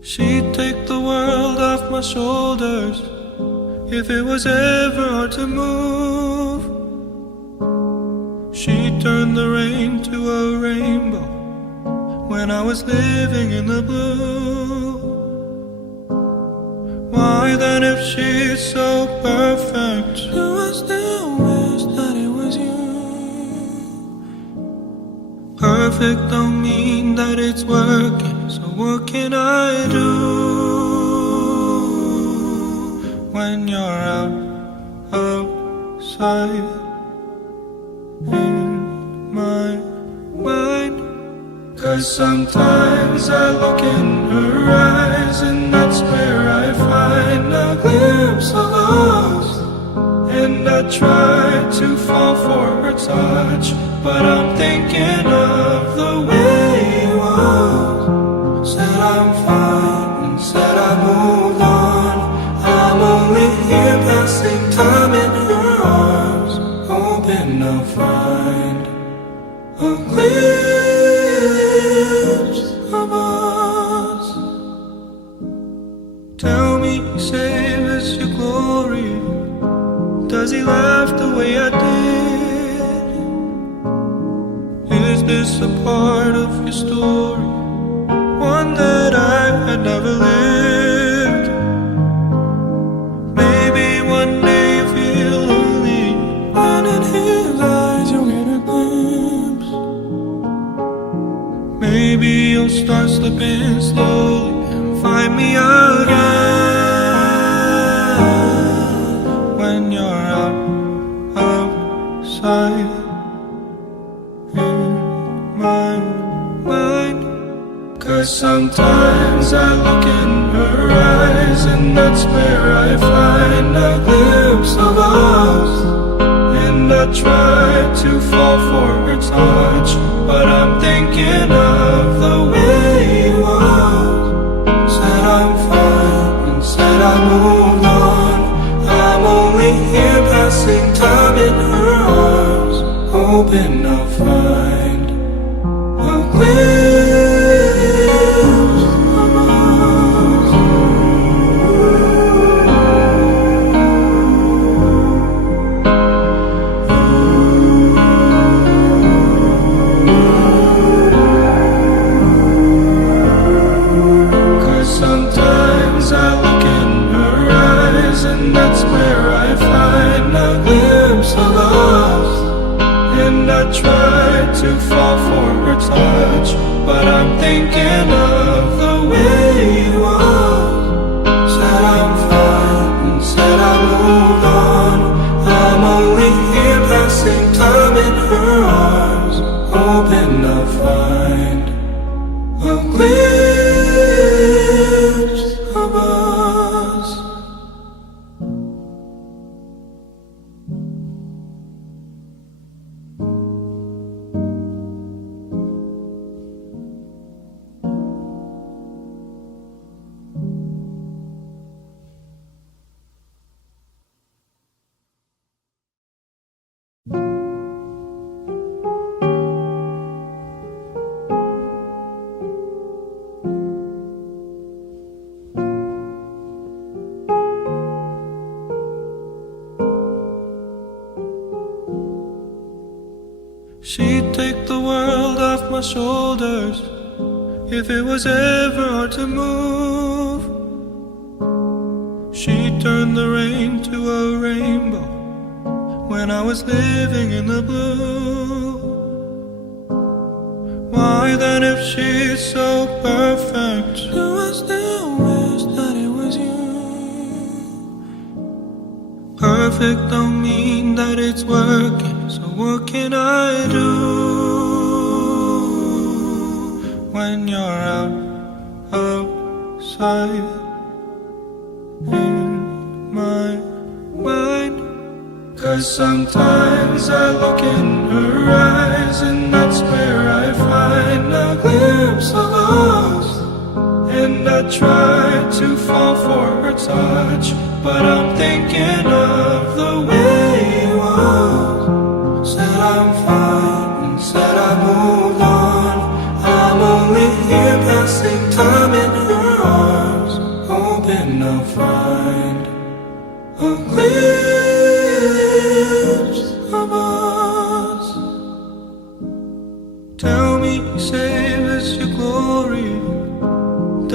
She'd take the world off my shoulders if it was ever hard to move. She'd turn the rain to a rainbow when I was living in the blue. Why then, if she's so perfect, do I still wish that it was you? Perfect don't mean that it's working, so what can I do when you're outside in my mind? 'Cause sometimes I look in her eyes, and that's where I find a glimpse of us. And I try to fall for her touch, but I'm thinking of the way it was. Said I'm fine and said I moved on. I'm only here passing time in her arms, hoping I'll find a glimpse of us. Tell me, save us your glory. Does he laugh the way I did? Is this a part of your story, one that I had never lived? Maybe one day you feel lonely, and in his eyes you'll get a glimpse. Maybe you'll start slipping slowly and find me again when you're outside in my mind. 'Cause sometimes I look in her eyes, and that's where I find a glimpse of us. And I try to fall for her touch, but I'm thinking of the way it was. Said I'm fine and said I moved on. I'm only here passing time in her arms, hoping I'll find a glimpse of us. 'Cause sometimes I look in her eyes, and that's where I find a glimpse of us. And I try to fall for her touch, but I'm thinking of the way it was. Said I'm fine and said I moved on. I'm only here passing time in her arms, hoping I'll find a glimpse of us. She'd take the world off my shoulders if it was ever hard to move. She'd turn the rain to a rainbow when I was living in the blue. Why then, if she's so perfect, do I still wish that it was you? Perfect don't mean that it's working, so what can I do when you're outside in my mind? 'Cause sometimes I look in her eyes, and that's where I find a glimpse of us. And I try to fall for her touch, but I'm thinking of the way it was. Said I'm fine and said I moved on. I'm only here passing time in her arms.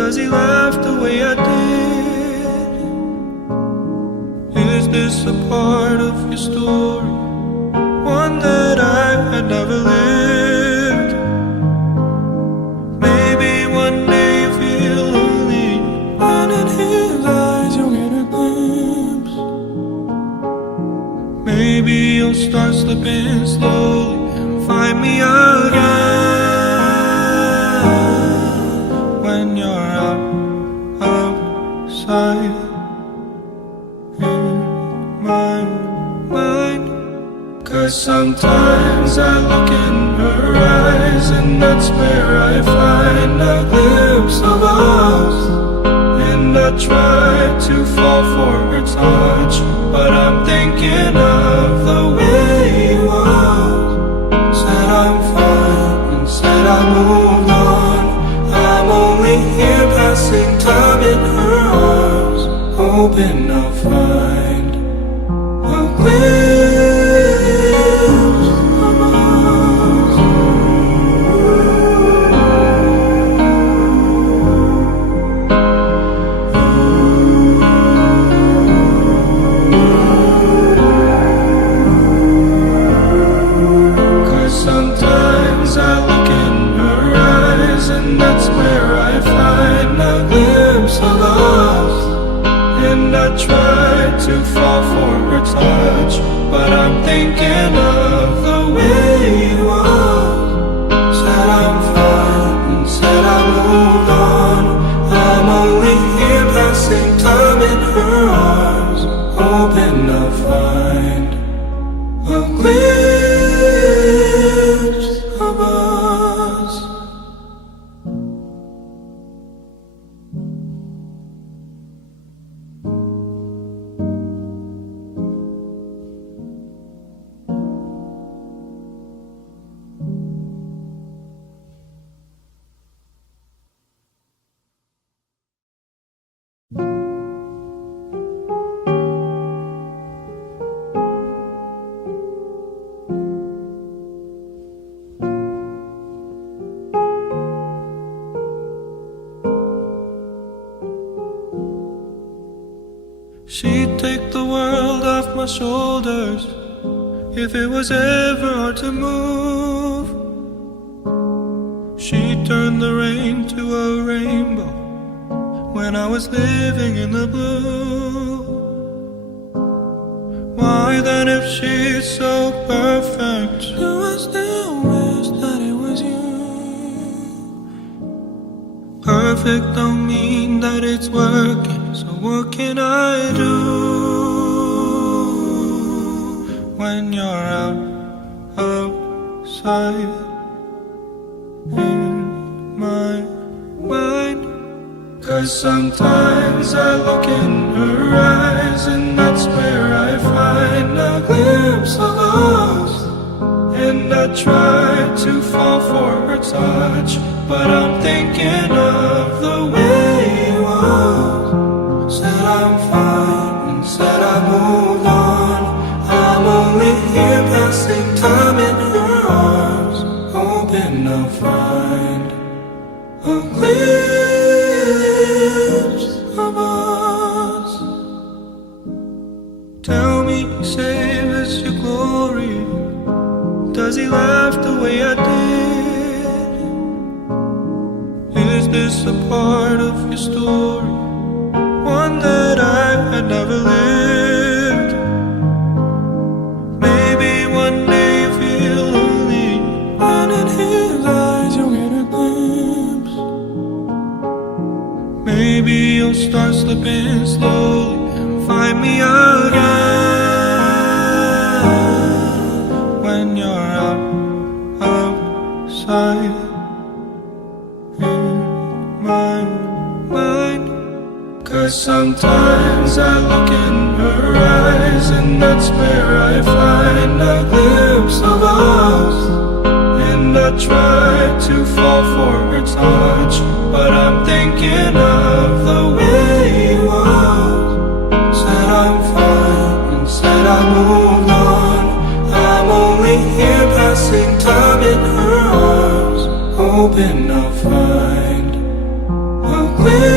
Does he laugh the way I did? Is this a part of your story? One that I had never lived. Maybe one day you feel lonely, and in his eyes you'll get a glimpse. Maybe you'll start slipping slowly and find me again when you're outside in my mind. 'Cause sometimes I look in her eyes, and that's where I find a glimpse of us. And I try to fall for her touch, but I'm thinking of the way you was. Said I'm fine and said I moved on. I'm only here passing time in her arms, hoping I'll find a glimpse of us. 'Cause sometimes I look in her eyes, and that's where I find a glimpse of us. And I try to fall for her touch, but I'm thinking of the way you was. Said I'm fine and said I moved on. I'm only here passing time in her arms, hoping I'll find a glimpse of us. She'd take the world off my shoulders if it was ever hard to move. She'd turn the rain to a rainbow when I was living in the blue. Why then, if she's so perfect, do I still wish that it was you? Perfect don't mean that it's working, so what can I do when you're outside in my mind? 'Cause sometimes I look in her eyes, and that's where I find a glimpse of us. And I try to fall for her touch, but I'm thinking of the way you was. Said I'm fine and said I moved on. I'm only here passing time in her arms, hoping I'll find a glimpse of us. Tell me, save us your glory. Does he laugh the way I did? Is this a part of your story? One that I had never lived. Maybe one day you feel lonely, and in his eyes you'll get a glimpse. Maybe you'll start slipping slowly and find me again when you're outside in my mind. 'Cause sometimes I look in her eyes, and that's where I find a glimpse of us. And I try to fall for her touch, but I'm thinking of the way you was. Said I'm fine and said I moved on. I'm only here passing time in her arms, hoping I'll find a glimpse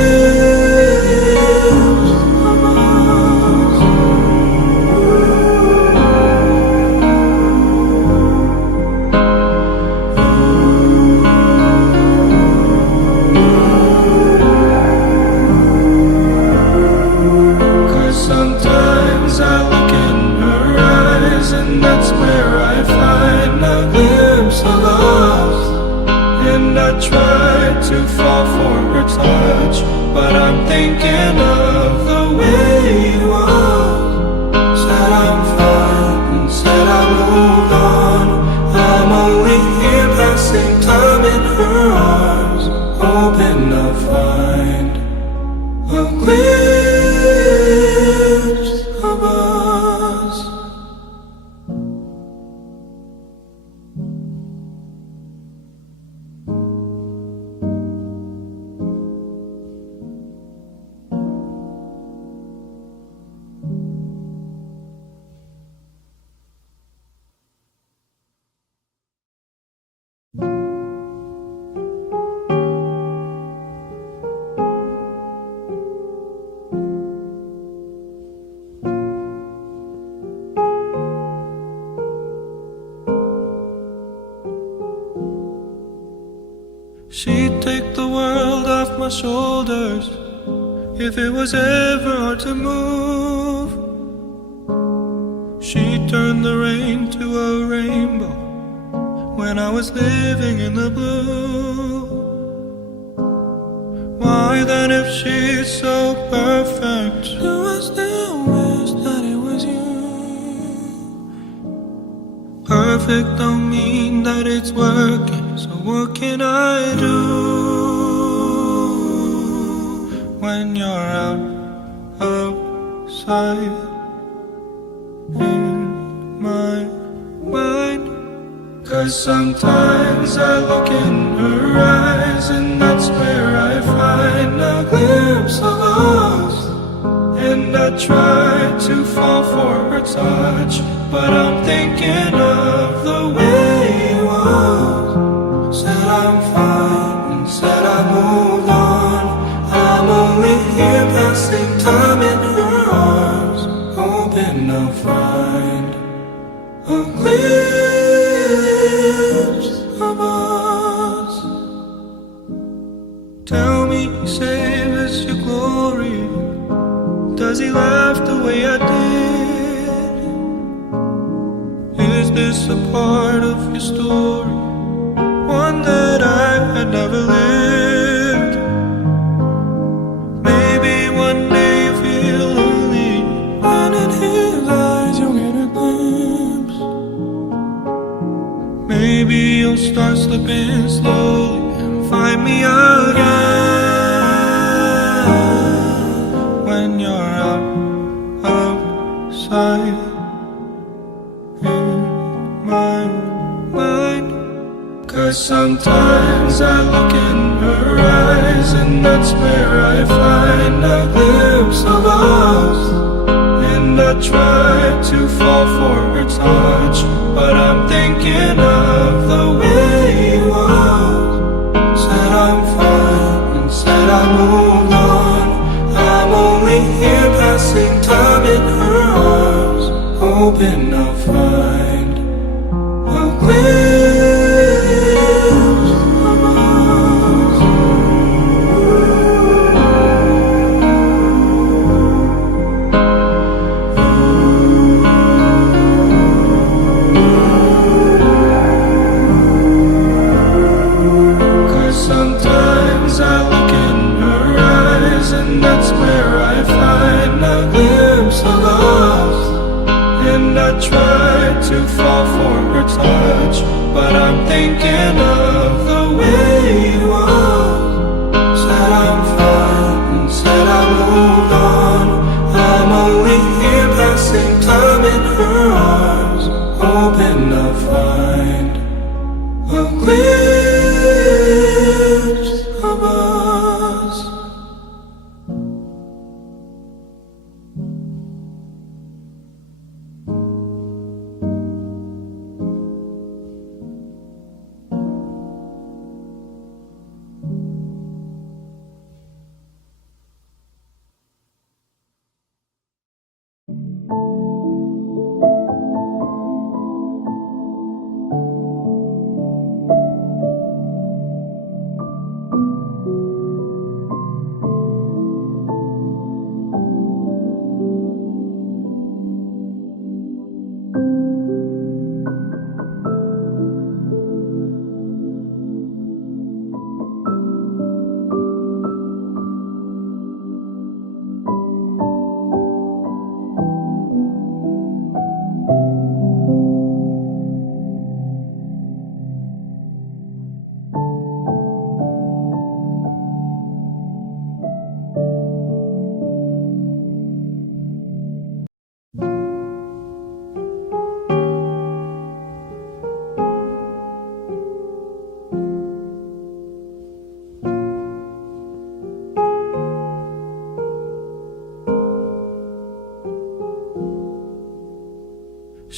for her touch. But I'm thinking of the way you are. Said I'm fine and said I moved on. I'm only here passing time in her arms, hoping I'll find a glimpse of us. She'd take the world off my shoulders if it was ever hard to move. She'd turn the rain to a rainbow when I was living in the blue. Why then, if she's so perfect, do I still wish that it was you? Perfect don't mean that it's working, so what can I do when you're outside in my mind? 'Cause sometimes I look in her eyes, and that's where I find a glimpse of us. And I try to fall for her touch, but I'm thinking of the way you are. Said I'm fine and said I moved on. I'm only here passing time in her arms, hoping I'll find a glimpse of us. Tell me, save us your glory. Does he laugh the way I did? Is this a part of your story, one that I had never lived? Maybe one day you feel lonely, and in his eyes you'll get a glimpse. Maybe you'll start slipping slowly and find me again when you're outside in my mind. 'Cause sometimes I look in her eyes, and that's where I find a glimpse of us. And I try to fall for her touch, but I'm thinking of the way you are. Said I'm fine and said I moved on. I'm only here passing time in her arms, hoping I'll find a glimpse of us. 'Cause sometimes I look in her eyes, and that's where I find a glimpse of us. And I try to fall for her touch, but I'm thinking of the way you are. Said I'm fine and said I moved on. I'm only here passing time in her arms, hoping I'll find a glimpse of us.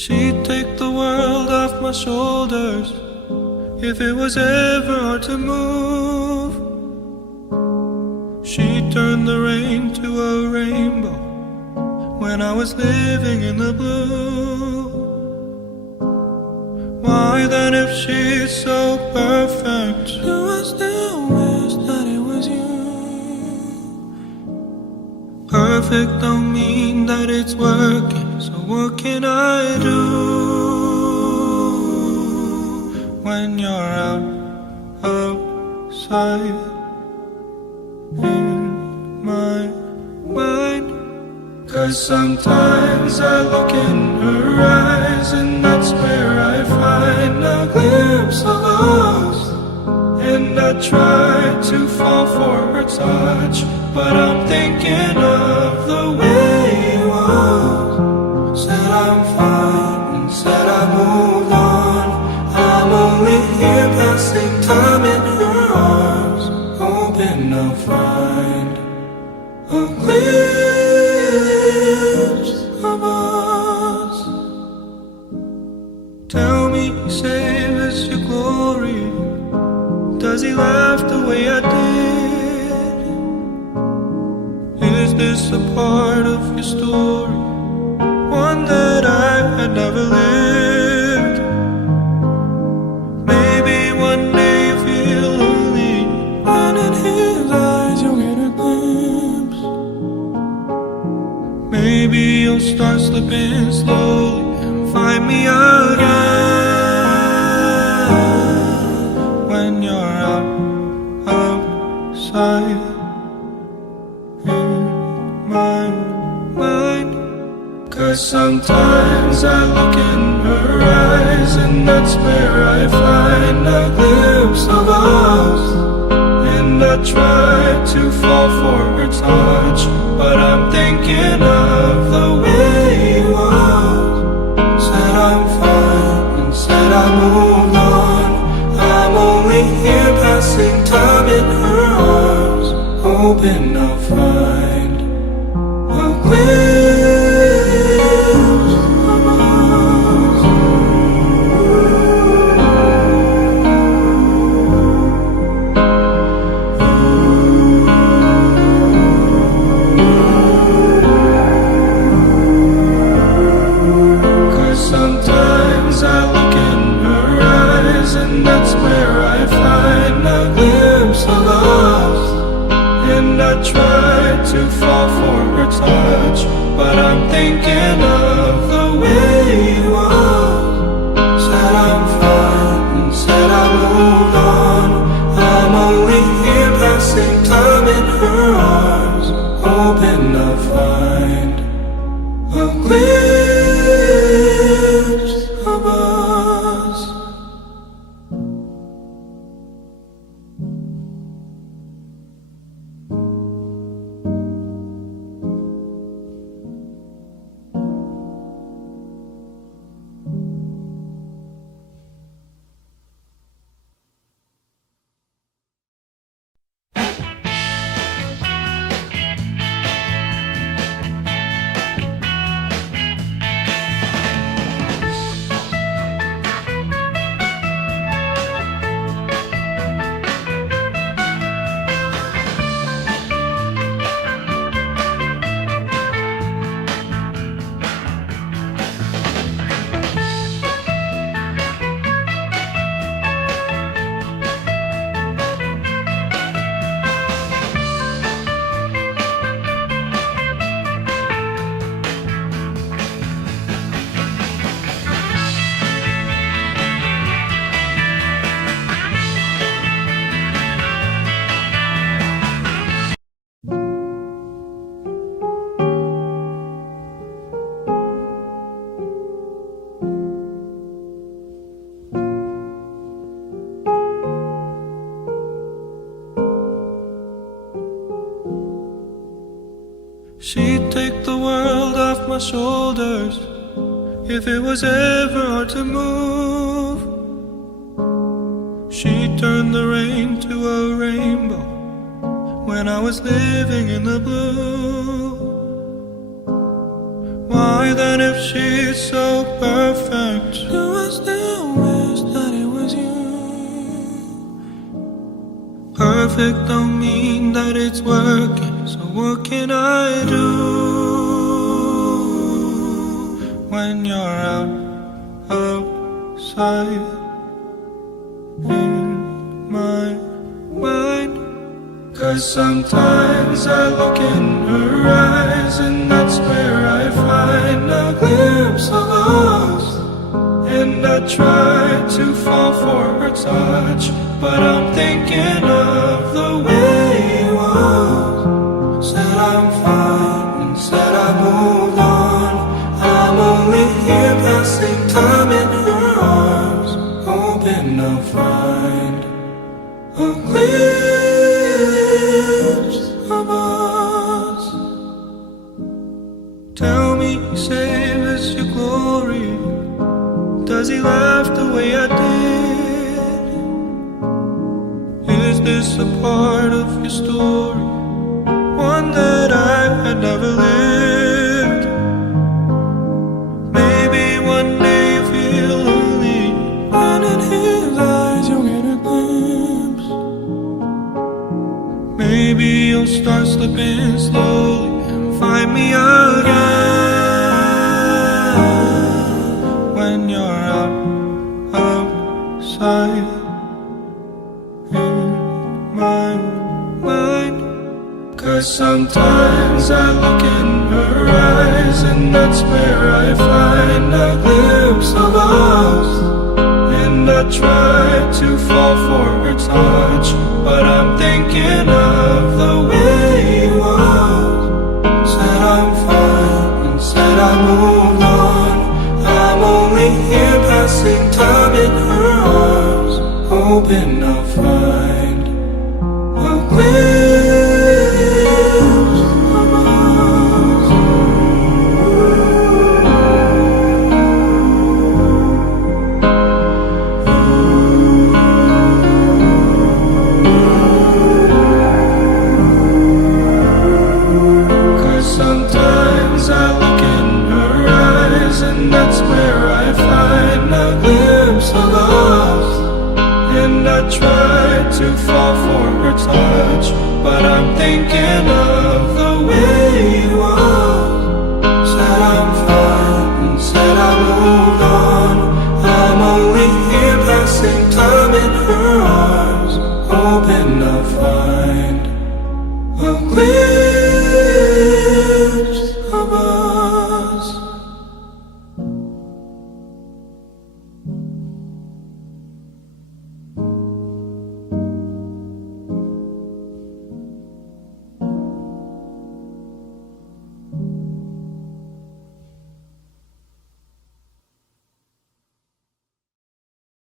She'd take the world off my shoulders if it was ever hard to move. She'd turn the rain to a rainbow when I was living in the blue. Why then, if she's so perfect, do I still wish that it was you? Perfect don't mean that it's working, so what can I do when you're outside in my mind? 'Cause sometimes I look in her eyes, and that's where I find a glimpse of us. And I try to fall for her touch, but I'm thinking of the way it was. Said I'm fine, and said I moved on. I'm only here passing time in her arms, hoping I'll find a glimpse of us. Tell me, save us your glory. Does he laugh the way I did? Is this a part of your story, one that I had never lived? Maybe one day you feel lonely, and in his eyes you'll get a glimpse. Maybe you'll start slipping slowly and find me again when you're outside in my mind. 'Cause sometimes I look in her eyes, and that's where I find a glimpse of us. And I try to fall for her touch, but I'm thinking of the way it was. Said I'm fine, and said I moved on. I'm only here passing time in her arms, hoping I'll find a glimpse of us. 'Cause sometimes I look in her eyes, and that's where I find a glimpse of us. And I try to fall for her touch, but I'm thinking of the way it was. Said I'm fine, and said I moved on. I'm only here passing time in her arms, hoping I'll find a glimpse of us. She'd take the world off my shoulders if it was ever hard to move. She'd turn the rain to a rainbow when I was living in the blue. Why then, if she's so perfect, do I still wish that it was you? Perfect don't mean that it's working, so what can I do when you're outside in my mind? 'Cause sometimes I look in her eyes, and that's where I find a glimpse of us. And I try to fall for her touch, but I'm thinking of the way it was. Said I'm fine and said I moved on. I'm only here passing time in her arms, hoping I'll find a glimpse of us. Tell me, save us your glory. Does he laugh the way I did? Is this a part of your story, one that I had never lived? Maybe one day you feel lonely, and in his eyes you'll get a glimpse. Maybe you'll start slipping slowly and find me again when you're outside in my mind. 'Cause sometimes I look in her eyes, and that's where I find a glimpse of us. And I try to fall for her touch, but I'm thinking of the way it was. Said I'm fine and said I moved on. I'm only here passing time in her arms, hoping I'll find a glimpse of us. 'Cause sometimes I look in her eyes, and that's where I find a glimpse of us. And I try to fall for her touch, but I'm thinking of the way it was. Said I'm fine and said I moved on. I'm only here passing time in her arms, hoping I'll find a glimpse